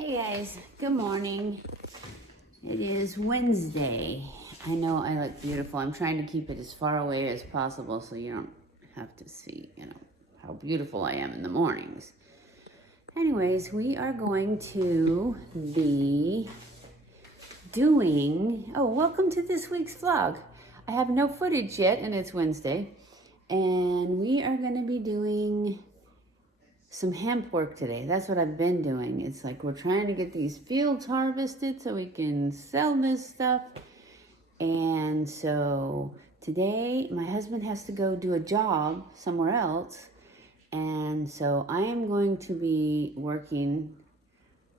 Hey guys, good morning. It is Wednesday. I know I look beautiful. I'm trying to keep it as far away as possible so you don't have to see, how beautiful I am in the mornings. Anyways, we are going to be doing, welcome to this week's vlog. I have no footage yet and it's Wednesday. And we are going to be doing some hemp work today. That's what I've been doing. It's like we're trying to get these fields harvested so we can sell this stuff. And so today my husband has to go do a job somewhere else. And so I am going to be working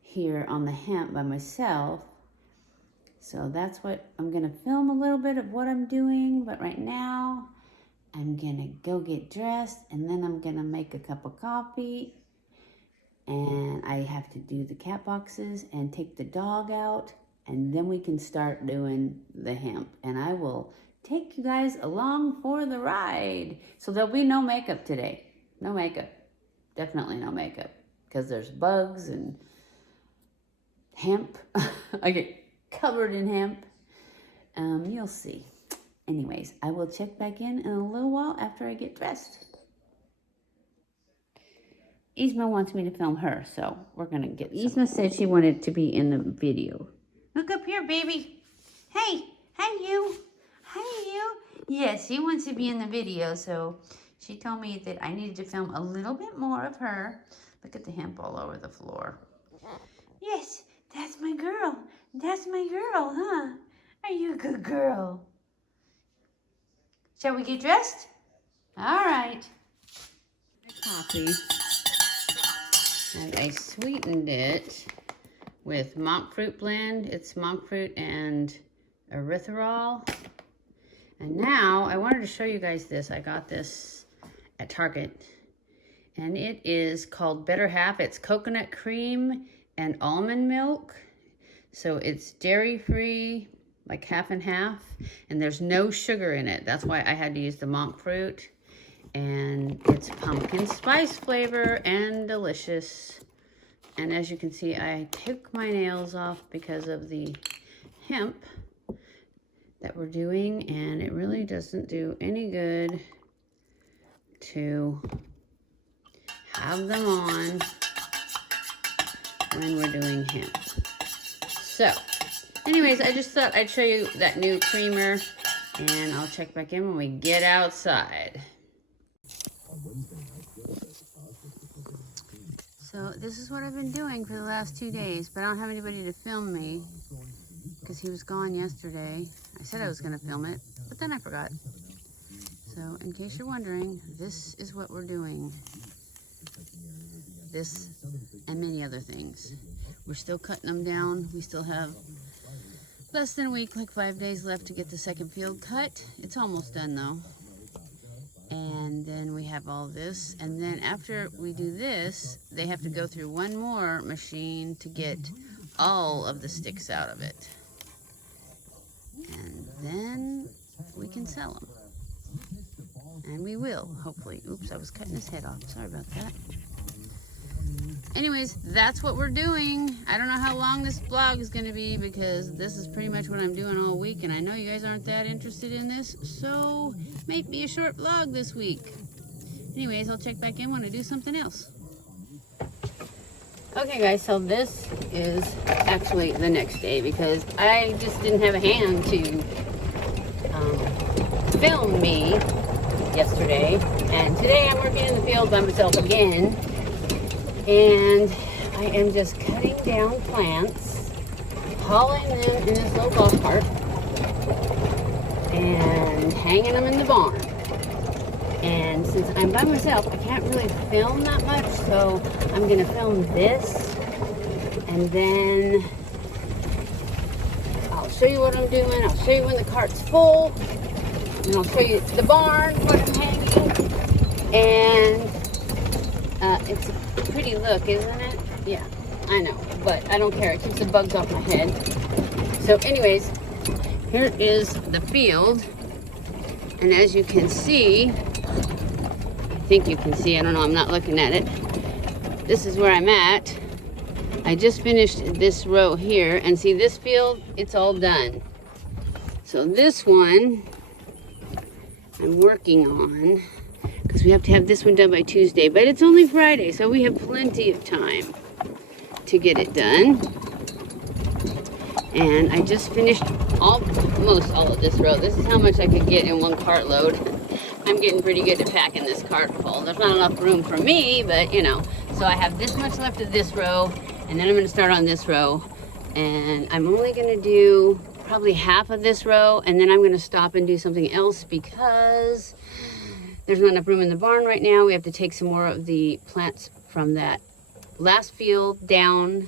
here on the hemp by myself. So that's what I'm going to film a little bit of what I'm doing. But right now I'm going to go get dressed and then I'm going to make a cup of coffee. And I have to do the cat boxes and take the dog out. And then we can start doing the hemp. And I will take you guys along for the ride. So there'll be no makeup today. No makeup. Definitely no makeup. Because there's bugs and hemp. I get covered in hemp. You'll see. Anyways, I will check back in a little while after I get dressed. Yzma wants me to film her, so we're going to get Yzma said she wanted to be in the video. Look up here, baby. Hey, hi you. Hi you. Yes, she wants to be in the video, so she told me that I needed to film a little bit more of her. Look at the hemp all over the floor. Yes, that's my girl. That's my girl, huh? Are you a good girl? Shall we get dressed? All right. Coffee. I sweetened it with monk fruit blend. It's monk fruit and erythritol. And now I wanted to show you guys this. I got this at Target. And it is called Better Half. It's coconut cream and almond milk. So it's dairy-free, like half and half, and there's no sugar in it. That's why I had to use the monk fruit. And it's pumpkin spice flavor and delicious. And as you can see, I took my nails off because of the hemp that we're doing, and it really doesn't do any good to have them on when we're doing hemp. So anyways, I just thought I'd show you that new creamer, and I'll check back in when we get outside. So this is what I've been doing for the last 2 days, but I don't have anybody to film me because he was gone yesterday. I said I was going to film it, but then I forgot. So in case you're wondering, this is what we're doing. This and many other things. We're still cutting them down. We still have less than a week, like 5 days left to get the second field cut. It's almost done though. And then we have all this. And then after we do this, they have to go through one more machine to get all of the sticks out of it. And then we can sell them. And we will, hopefully. Oops, I was cutting his head off. Sorry about that. Anyways, that's what we're doing. I don't know how long this vlog is going to be because this is pretty much what I'm doing all week, and I know you guys aren't that interested in this, so might be a short vlog this week. Anyways, I'll check back in when I do something else. Okay guys, so this is actually the next day because I just didn't have a hand to film me yesterday, and today I'm working in the field by myself again. And I am just cutting down plants, hauling them in this little golf cart, and hanging them in the barn. And since I'm by myself, I can't really film that much, so I'm going to film this, and then I'll show you what I'm doing. I'll show you when the cart's full, and I'll show you the barn, what I'm hanging, and it's a pretty look, isn't it? Yeah, I know, but I don't care. It keeps the bugs off my head. So anyways, here is the field. And as you can see, I think you can see, I don't know, I'm not looking at it. This is where I'm at. I I just finished this row here, and see this field, it's all done. So this one, I'm working on, because we have to have this one done by Tuesday, but it's only Friday, so we have plenty of time to get it done. And I just finished almost all of this row. This is how much I could get in one cart load. I'm getting pretty good at packing this cart full. There's not enough room for me, but you know. So I have this much left of this row, and then I'm gonna start on this row. And I'm only gonna do probably half of this row, and then I'm gonna stop and do something else because there's not enough room in the barn right now. We have to take some more of the plants from that last field down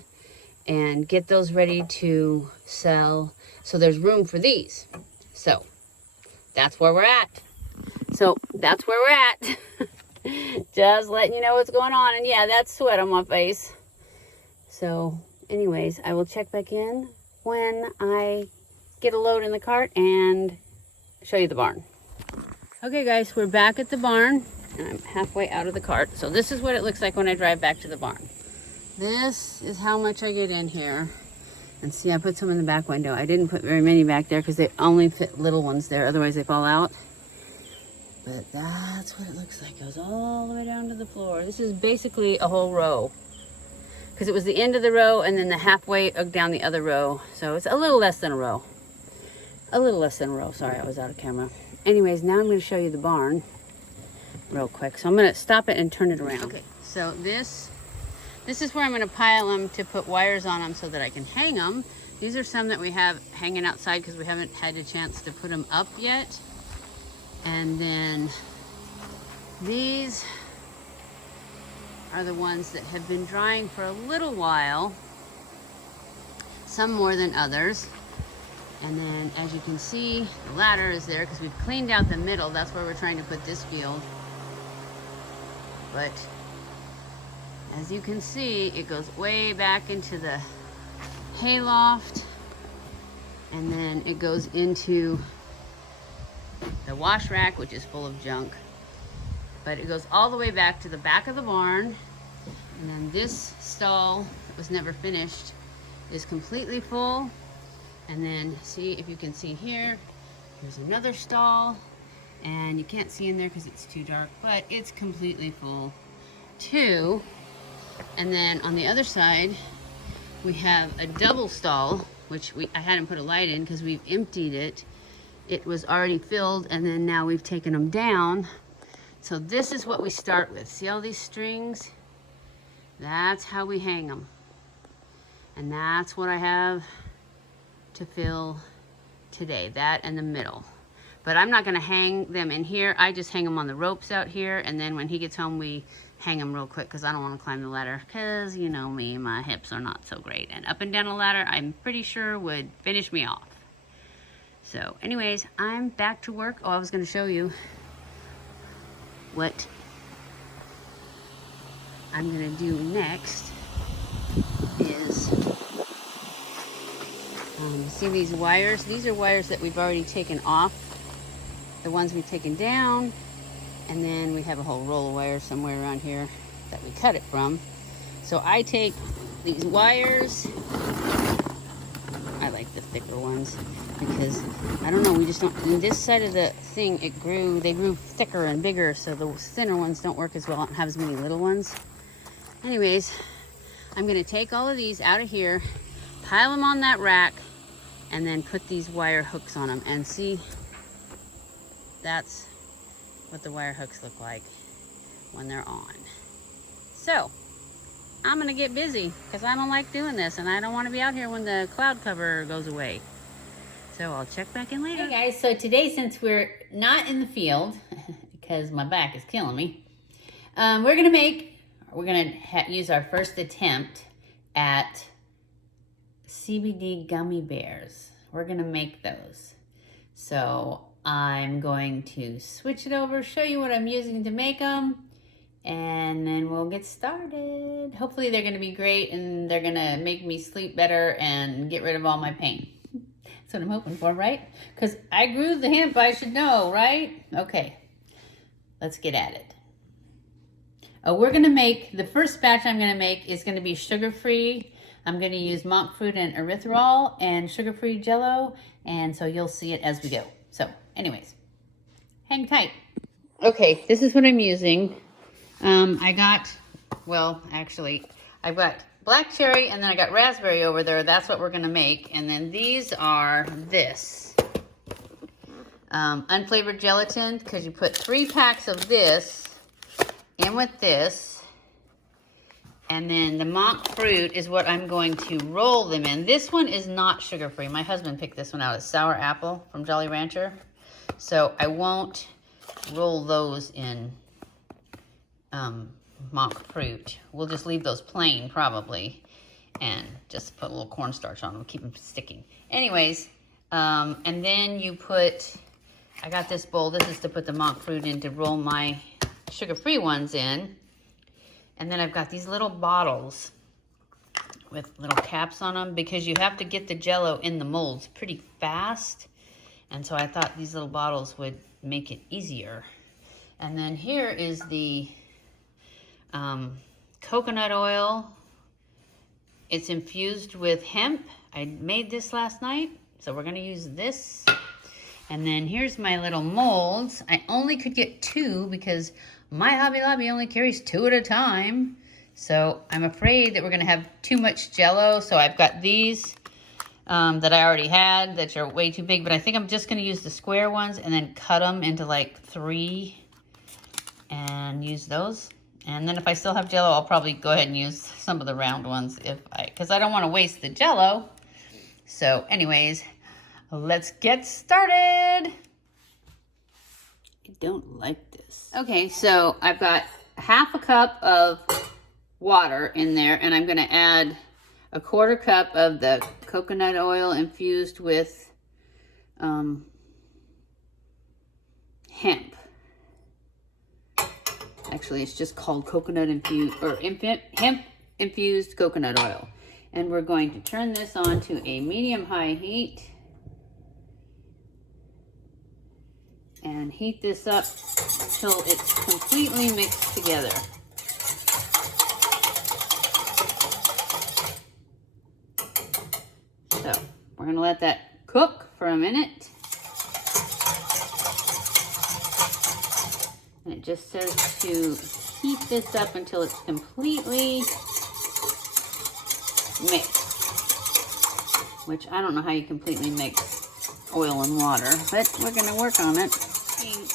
and get those ready to sell. So there's room for these. So that's where we're at. Just letting you know what's going on. And yeah, that's sweat on my face. So anyways, I will check back in when I get a load in the cart and show you the barn. Okay guys, we're back at the barn and I'm halfway out of the cart. So this is what it looks like when I drive back to the barn. This is how much I get in here. And see, I put some in the back window. I didn't put very many back there because they only fit little ones there, otherwise they fall out. But that's what it looks like. It goes all the way down to the floor. This is basically a whole row, because it was the end of the row and then the halfway down the other row. So it's a little less than a row. A little less than a row. Sorry, I was out of camera. Anyways, now I'm going to show you the barn real quick. So I'm going to stop it and turn it around. Okay, so this is where I'm going to pile them to put wires on them so that I can hang them. These are some that we have hanging outside because we haven't had a chance to put them up yet. And then these are the ones that have been drying for a little while, some more than others. And then as you can see, the ladder is there because we've cleaned out the middle. That's where we're trying to put this field. But as you can see, it goes way back into the hayloft, and then it goes into the wash rack, which is full of junk. But it goes all the way back to the back of the barn. And then this stall that was never finished is completely full. And then see if you can see here, there's another stall, and you can't see in there because it's too dark, but it's completely full too. And then on the other side, we have a double stall, which I hadn't put a light in because we've emptied it. It was already filled, and then now we've taken them down. So this is what we start with. See all these strings? That's how we hang them. And that's what I have to fill today, that and the middle. But I'm not gonna hang them in here. I just hang them on the ropes out here, and then when he gets home, we hang them real quick because I don't want to climb the ladder because you know me, my hips are not so great, and up and down a ladder I'm pretty sure would finish me off. So anyways, I'm back to work. Oh, I was going to show you what I'm going to do next is see these wires. These are wires that we've already taken off, the ones we've taken down. And then we have a whole roll of wires somewhere around here that we cut it from. So I take these wires. I like the thicker ones because, I don't know, we just don't, on this side of the thing, they grew thicker and bigger, so the thinner ones don't work as well and have as many little ones. Anyways, I'm going to take all of these out of here, pile them on that rack, and then put these wire hooks on them. And see, that's what the wire hooks look like when they're on. So I'm gonna get busy because I don't like doing this and I don't want to be out here when the cloud cover goes away. So I'll check back in later. Hey guys, so today, since we're not in the field because my back is killing me, we're gonna use our first attempt at CBD gummy bears. We're gonna make those. So I'm going to switch it over, show you what I'm using to make them, and then we'll get started. Hopefully they're going to be great and they're going to make me sleep better and get rid of all my pain. That's what I'm hoping for, right? Because I grew the hemp, I should know, right? Okay, let's get at it. We're going to make, the first batch I'm going to make is going to be sugar-free. I'm going to use monk fruit and erythritol and sugar-free jello, and so you'll see it as we go. So anyways, hang tight. Okay, this is what I'm using. I've got black cherry and then I got raspberry over there. That's what we're going to make. And then these are this unflavored gelatin, because you put 3 packs of this in with this. And then the monk fruit is what I'm going to roll them in. This one is not sugar-free. My husband picked this one out. It's sour apple from Jolly Rancher. So I won't roll those in monk fruit. We'll just leave those plain probably and just put a little cornstarch on them, keep them sticking. Anyways, and then you put, I got this bowl. This is to put the monk fruit in to roll my sugar-free ones in. And then I've got these little bottles with little caps on them because you have to get the jello in the molds pretty fast. And so I thought these little bottles would make it easier. And then here is the coconut oil. It's infused with hemp. I made this last night, so we're gonna use this. And then here's my little molds. I only could get 2 because my Hobby Lobby only carries 2 at a time. So I'm afraid that we're gonna have too much jello. So I've got these that I already had that are way too big, but I think I'm just gonna use the square ones and then cut them into like 3 and use those. And then if I still have jello, I'll probably go ahead and use some of the round ones because I don't wanna waste the jello. So anyways, let's get started. I don't like this. Okay, so I've got half a cup of water in there, and I'm gonna add a 1/4 cup of the coconut oil infused with hemp. Actually, it's just called coconut infused or hemp infused coconut oil. And we're going to turn this on to a medium-high heat and heat this up until it's completely mixed together. So we're gonna let that cook for a minute. And it just says to heat this up until it's completely mixed, which I don't know how you completely mix oil and water, but we're gonna work on it.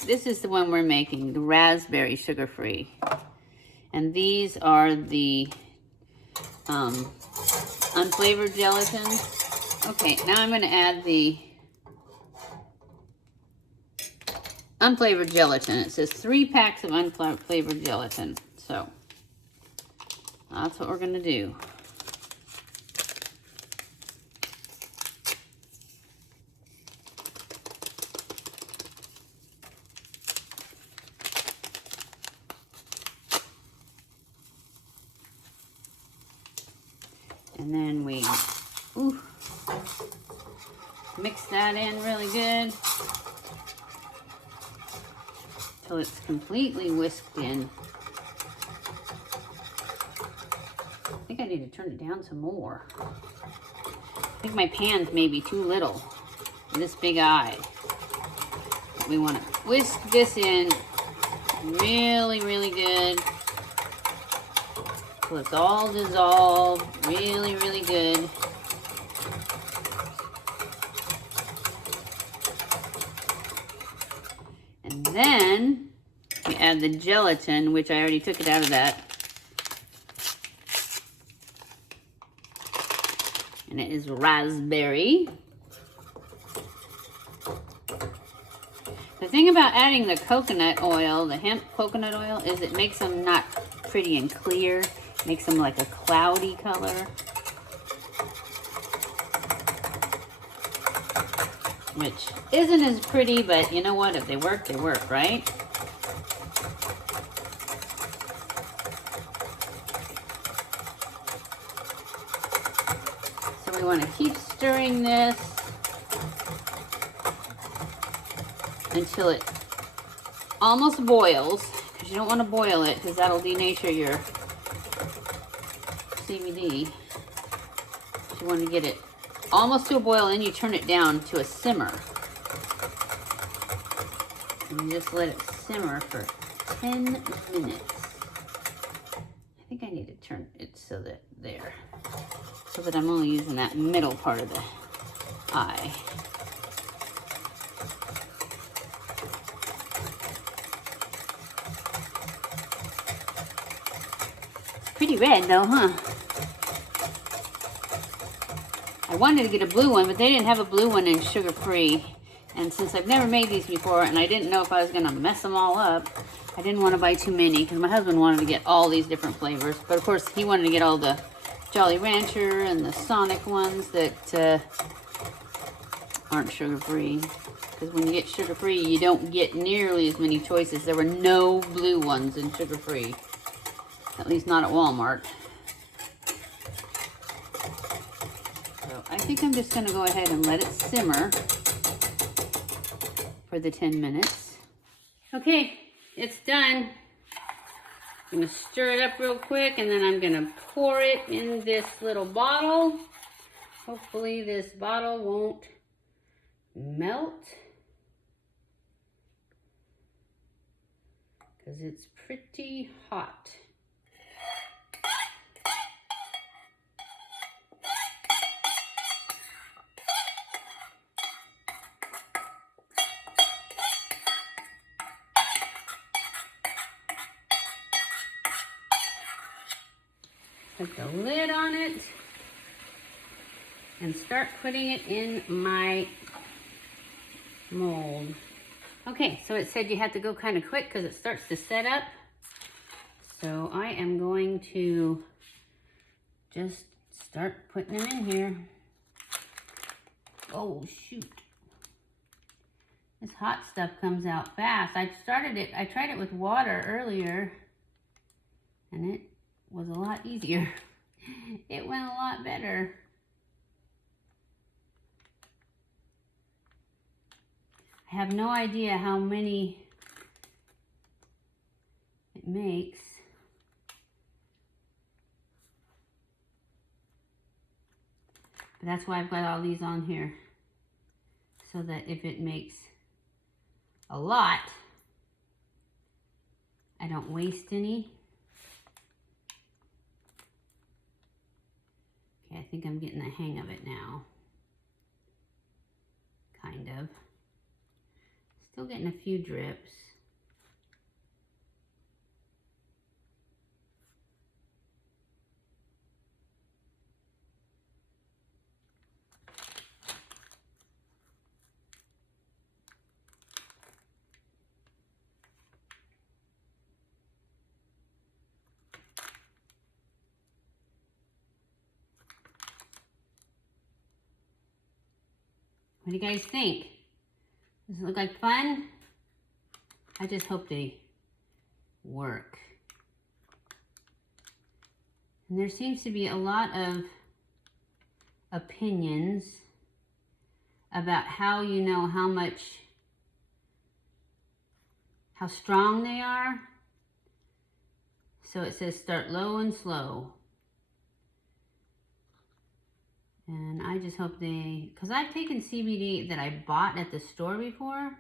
This is the one we're making, the raspberry sugar-free. And these are the unflavored gelatin. Okay, now I'm gonna add the unflavored gelatin. It says 3 packs of unflavored gelatin. So that's what we're gonna do. And then we mix that in really good until it's completely whisked in. I think I need to turn it down some more. I think my pan's maybe too little, this big eye. We want to whisk this in really, really good. So it's all dissolved really, really good. And then we add the gelatin, which I already took it out of that. And it is raspberry. The thing about adding the coconut oil, the hemp coconut oil, is it makes them not pretty and clear. Makes them like a cloudy color. Which isn't as pretty, but you know what? If they work, right? So we want to keep stirring this until it almost boils, because you don't want to boil it because that'll denature your CBD. You want to get it almost to a boil, and you turn it down to a simmer. And you just let it simmer for 10 minutes. I think I need to turn it so that I'm only using that middle part of the eye. Pretty red though, huh? I wanted to get a blue one, but they didn't have a blue one in sugar-free. And since I've never made these before, and I didn't know if I was gonna mess them all up, I didn't want to buy too many, because my husband wanted to get all these different flavors. But of course, he wanted to get all the Jolly Rancher and the Sonic ones that aren't sugar-free. Because when you get sugar-free, you don't get nearly as many choices. There were no blue ones in sugar-free. At least not at Walmart. So I think I'm just going to go ahead and let it simmer for the 10 minutes. Okay, it's done. I'm going to stir it up real quick, and then I'm going to pour it in this little bottle. Hopefully this bottle won't melt, because it's pretty hot. Put the lid on it and start putting it in my mold. Okay, so it said you have to go kind of quick because it starts to set up. So I am going to just start putting them in here. Oh, shoot. This hot stuff comes out fast. I tried it with water earlier, and it was a lot easier. It went a lot better. I have no idea how many it makes. But that's why I've got all these on here, so that if it makes a lot, I don't waste any. Okay, I think I'm getting the hang of it now. Kind of. Still getting a few drips. What do you guys think? Does it look like fun? I just hope they work. And there seems to be a lot of opinions about how you know how strong they are. So it says start low and slow. And I just hope because I've taken CBD that I bought at the store before,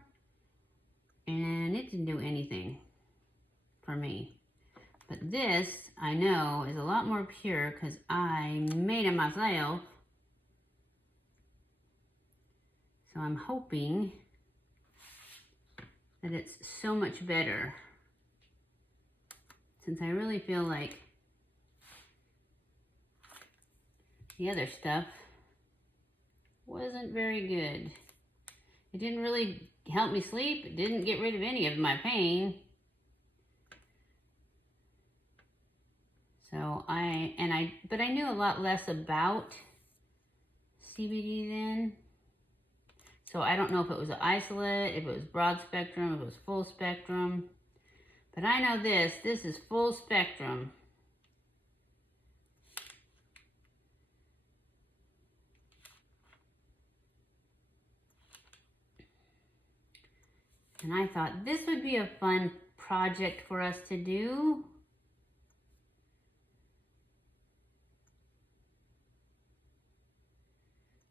and it didn't do anything for me. But this, I know, is a lot more pure because I made it myself. So I'm hoping that it's so much better, since I really feel like the other stuff wasn't very good. It didn't really help me sleep. It didn't get rid of any of my pain. So but I knew a lot less about CBD then. So I don't know if it was an isolate, if it was broad spectrum, if it was full spectrum. But I know this is full spectrum. And I thought this would be a fun project for us to do.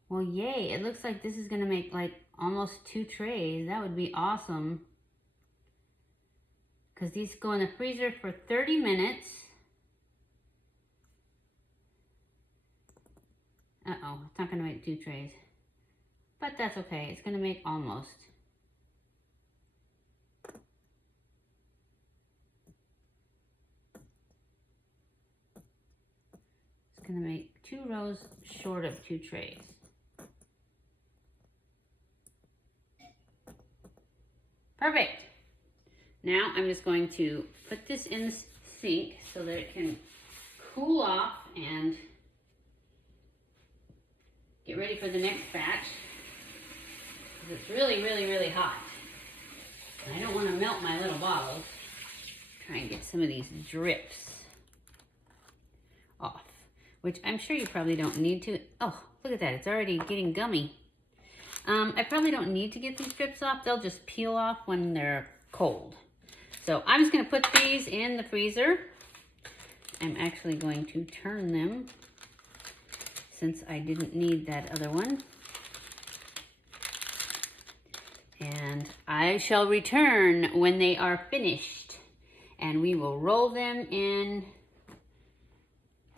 Well, yay. It looks like this is going to make like almost 2 trays. That would be awesome. Because these go in the freezer for 30 minutes. Uh-oh, it's not going to make 2 trays. But that's okay. It's going to make almost. It's going to make 2 rows short of 2 trays. Perfect. Now I'm just going to put this in the sink so that it can cool off and get ready for the next batch. It's really, really, really hot. And I don't want to melt my little bottles. Try and get some of these drips off, which I'm sure you probably don't need to. Oh, look at that. It's already getting gummy. I probably don't need to get these drips off. They'll just peel off when they're cold. So I'm just going to put these in the freezer. I'm actually going to turn them since I didn't need that other one. And I shall return when they are finished, and we will roll them in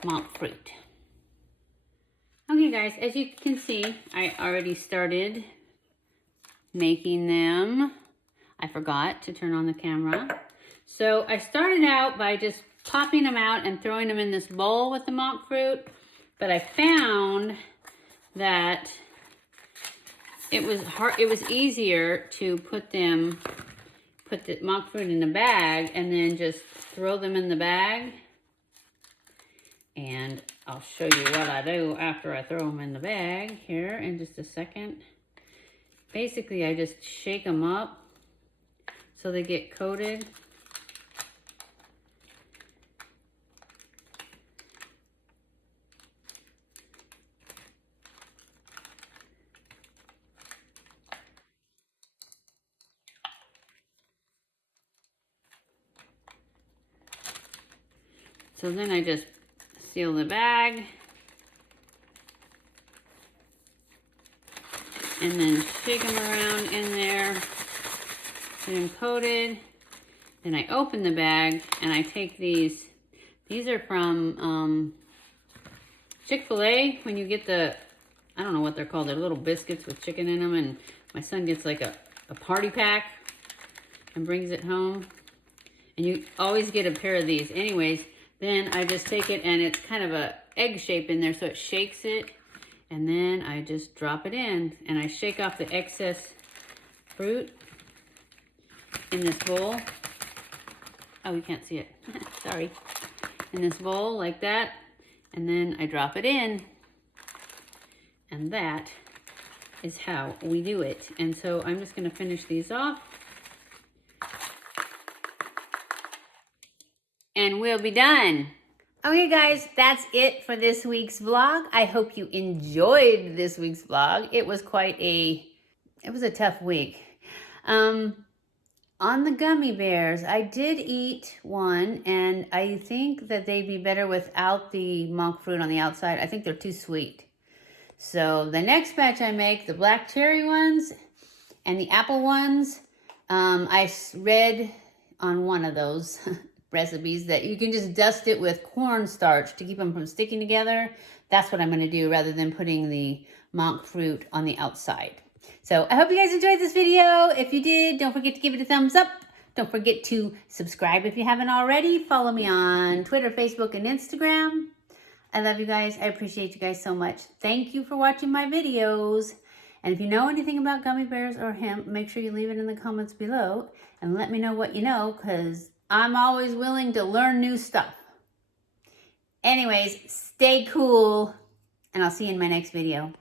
monk fruit. Okay guys, as you can see, I already started making them. I forgot to turn on the camera. So I started out by just popping them out and throwing them in this bowl with the monk fruit, but I found that it was easier to put the monk fruit in a bag and then just throw them in the bag. And I'll show you what I do after I throw them in the bag here in just a second. Basically, I just shake them up so they get coated. So then I just seal the bag and then shake them around in there, get them coated. Then I open the bag and I take these. These are from Chick-fil-A. When you get the, I don't know what they're called, they're little biscuits with chicken in them, and my son gets like a party pack and brings it home. And you always get a pair of these. Anyways, then I just take it, and it's kind of a egg shape in there, so it shakes it. And then I just drop it in, and I shake off the excess fruit in this bowl. Oh, you can't see it. Sorry. In this bowl like that. And then I drop it in. And that is how we do it. And so I'm just going to finish these off. And we'll be done. Okay guys, that's it for this week's vlog. I hope you enjoyed this week's vlog. It was a tough week. On the gummy bears, I did eat one, and I think that they'd be better without the monk fruit on the outside. I think they're too sweet. So the next batch I make, the black cherry ones and the apple ones, I read on one of those recipes that you can just dust it with cornstarch to keep them from sticking together. That's what I'm going to do rather than putting the monk fruit on the outside. So I hope you guys enjoyed this video. If you did, don't forget to give it a thumbs up. Don't forget to subscribe if you haven't already. Follow me on Twitter, Facebook, and Instagram. I love you guys. I appreciate you guys so much. Thank you for watching my videos. And if you know anything about gummy bears or hemp, make sure you leave it in the comments below and let me know what you know, because I'm always willing to learn new stuff. Anyways, stay cool, and I'll see you in my next video.